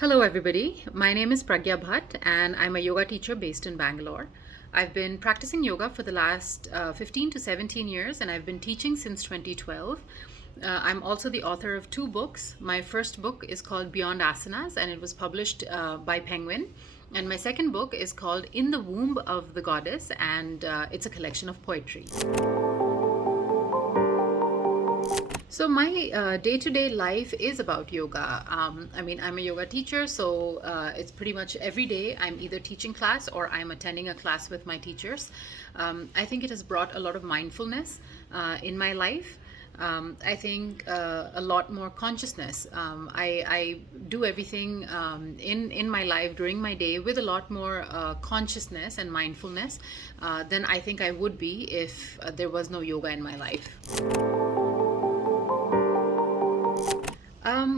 Hello, everybody. My name is Pragya Bhatt, and I'm a yoga teacher based in Bangalore. I've been practicing yoga for the last 15 to 17 years, and I've been teaching since 2012. I'm also the author of two books. My first book is called Beyond Asanas, and it was published by Penguin. And my second book is called In the Womb of the Goddess, and it's a collection of poetry. So my day-to-day life is about yoga. I'm a yoga teacher, so it's pretty much every day I'm either teaching class or I'm attending a class with my teachers. I think it has brought a lot of mindfulness in my life. I think a lot more consciousness. I do everything in my life during my day with a lot more consciousness and mindfulness than I think I would be if there was no yoga in my life.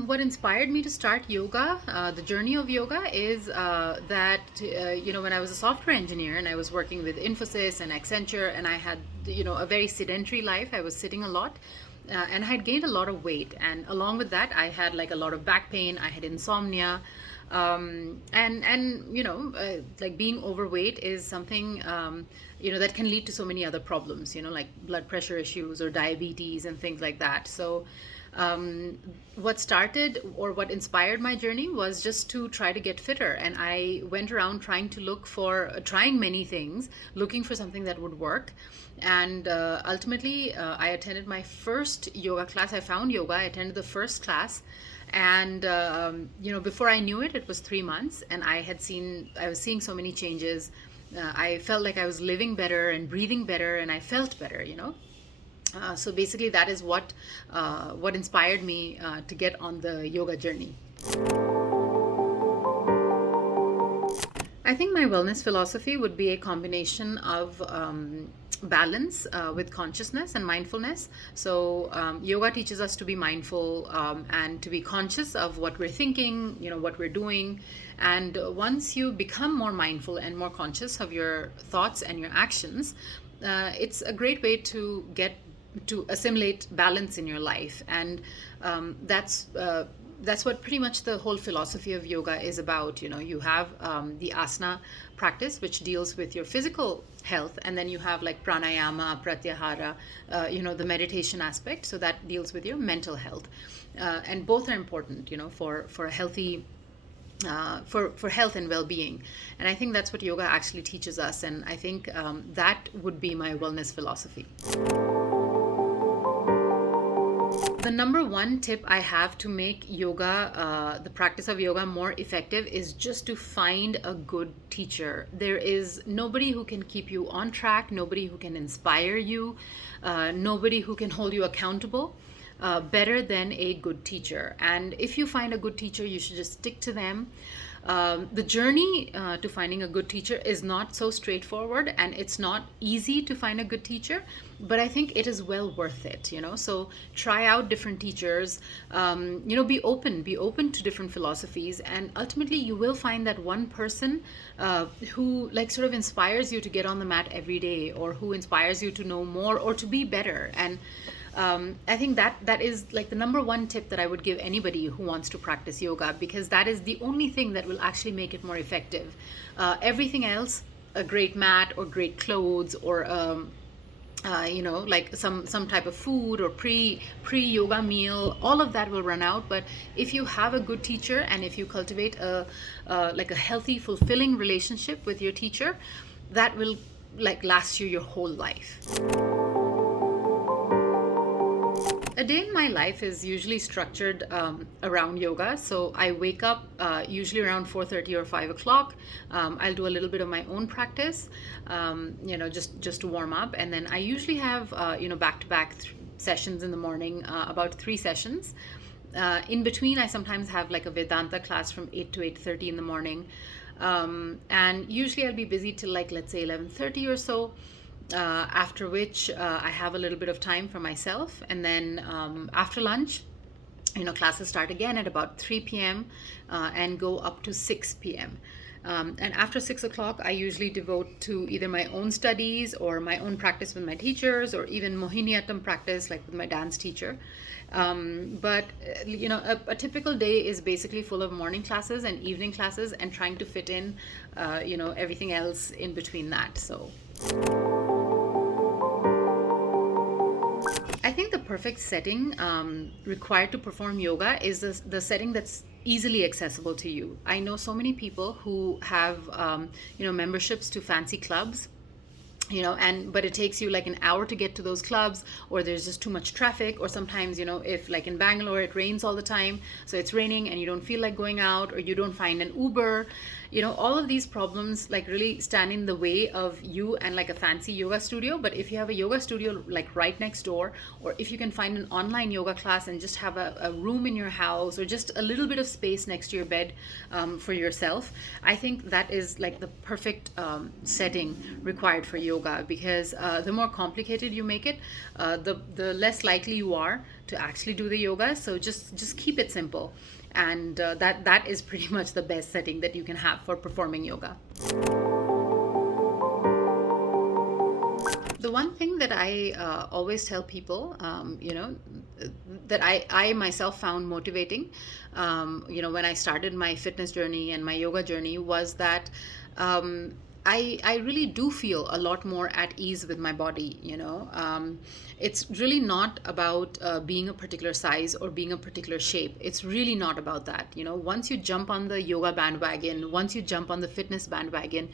What inspired me to start yoga, the journey of yoga, is when I was a software engineer and I was working with Infosys and Accenture, and I had a very sedentary life. I was sitting a lot, and I had gained a lot of weight, and along with that, I had like a lot of back pain. I had insomnia, and like being overweight is something that can lead to so many other problems. Like blood pressure issues or diabetes and things like that. So what started or what inspired my journey was just to try to get fitter, and I went around trying many things, looking for something that would work. And ultimately I attended my first yoga class. I found yoga, I attended the first class, and before I knew it, it was 3 months, and I was seeing so many changes. I felt like I was living better and breathing better, and I felt better. So basically, that is what inspired me to get on the yoga journey. I think my wellness philosophy would be a combination of balance with consciousness and mindfulness. So yoga teaches us to be mindful and to be conscious of what we're thinking, what we're doing. And once you become more mindful and more conscious of your thoughts and your actions, it's a great way to assimilate balance in your life. And that's what pretty much the whole philosophy of yoga is about. You have the asana practice, which deals with your physical health, and then you have like pranayama, pratyahara, the meditation aspect, so that deals with your mental health. And both are important, for a healthy for health and well-being. And I think that's what yoga actually teaches us, and I think that would be my wellness philosophy. The number one tip I have to make yoga, the practice of yoga, more effective is just to find a good teacher. There is nobody who can keep you on track, nobody who can inspire you, nobody who can hold you accountable better than a good teacher. And if you find a good teacher, you should just stick to them. The journey to finding a good teacher is not so straightforward, and it's not easy to find a good teacher, but I think it is well worth it. So try out different teachers. Be open to different philosophies, and ultimately you will find that one person who like sort of inspires you to get on the mat every day, or who inspires you to know more or to be better. And I think that is like the number one tip that I would give anybody who wants to practice yoga, because that is the only thing that will actually make it more effective. Everything else, a great mat or great clothes, or like some type of food or pre yoga meal, all of that will run out. But if you have a good teacher, and if you cultivate a healthy, fulfilling relationship with your teacher, that will like last you your whole life. A day in my life is usually structured around yoga. So I wake up usually around 4:30 or 5 o'clock. I'll do a little bit of my own practice, just to warm up. And then I usually have, back-to-back sessions in the morning, about 3 sessions. In between, I sometimes have like a Vedanta class from 8 to 8:30 in the morning. And usually I'll be busy till like, let's say 11:30 or so. After which I have a little bit of time for myself, and then after lunch, classes start again at about 3 p.m. And go up to 6 p.m. And after 6 o'clock, I usually devote to either my own studies or my own practice with my teachers, or even Mohiniyattam practice, like with my dance teacher. But a typical day is basically full of morning classes and evening classes, and trying to fit in, everything else in between that. So I think the perfect setting required to perform yoga is the setting that's easily accessible to you. I know so many people who have, memberships to fancy clubs, and but it takes you like an hour to get to those clubs, or there's just too much traffic, or sometimes, if like in Bangalore it rains all the time, so it's raining and you don't feel like going out, or you don't find an Uber. All of these problems like really stand in the way of you and like a fancy yoga studio. But if you have a yoga studio like right next door, or if you can find an online yoga class and just have a room in your house, or just a little bit of space next to your bed, for yourself, I think that is like the perfect setting required for yoga. Because the more complicated you make it, the less likely you are to actually do the yoga. So just keep it simple, and that is pretty much the best setting that you can have for performing yoga. The one thing that I always tell people, that I myself found motivating, when I started my fitness journey and my yoga journey, was that I really do feel a lot more at ease with my body. It's really not about being a particular size or being a particular shape. It's really not about that. Once you jump on the yoga bandwagon, once you jump on the fitness bandwagon,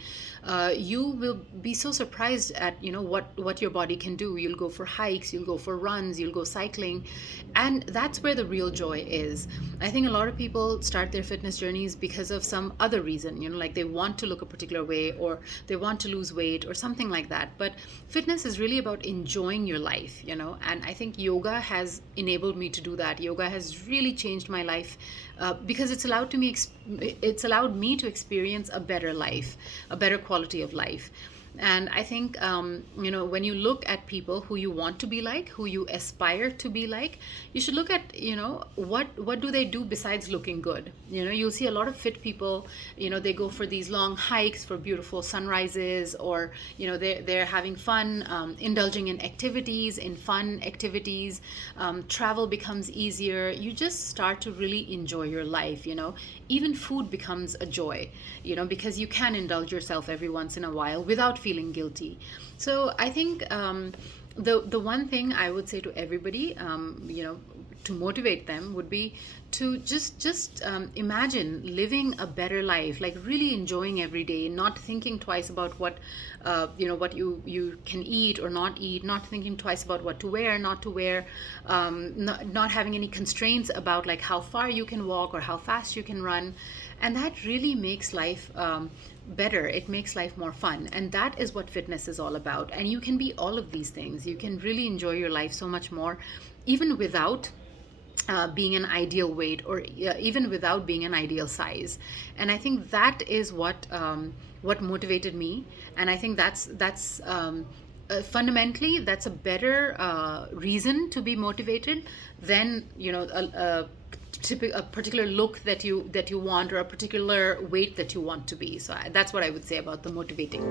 you will be so surprised at what your body can do. You'll go for hikes, you'll go for runs, you'll go cycling, and that's where the real joy is. I think a lot of people start their fitness journeys because of some other reason, like they want to look a particular way, or they want to lose weight or something like that. But fitness is really about enjoying your life, and I think yoga has enabled me to do that. Yoga has really changed my life, because it's allowed me to experience a better life, a better quality of life. And I think, when you look at people who you want to be like, who you aspire to be like, you should look at, what do they do besides looking good? You'll see a lot of fit people, they go for these long hikes for beautiful sunrises, or, they're having fun, indulging in fun activities. Travel becomes easier. You just start to really enjoy your life, Even food becomes a joy, because you can indulge yourself every once in a while without feeling guilty. So I think, the one thing I would say to everybody, to motivate them, would be to just imagine living a better life, like really enjoying every day, not thinking twice about what you can eat or not eat, not thinking twice about what to wear, not to wear, not having any constraints about like how far you can walk or how fast you can run. And that really makes life better. It makes life more fun, and that is what fitness is all about. And you can be all of these things. You can really enjoy your life so much more, even without being an ideal weight, or even without being an ideal size. And I think that is what motivated me. And I think that's fundamentally, that's a better reason to be motivated than a particular look that you want, or a particular weight that you want to be. So that's what I would say about the motivating.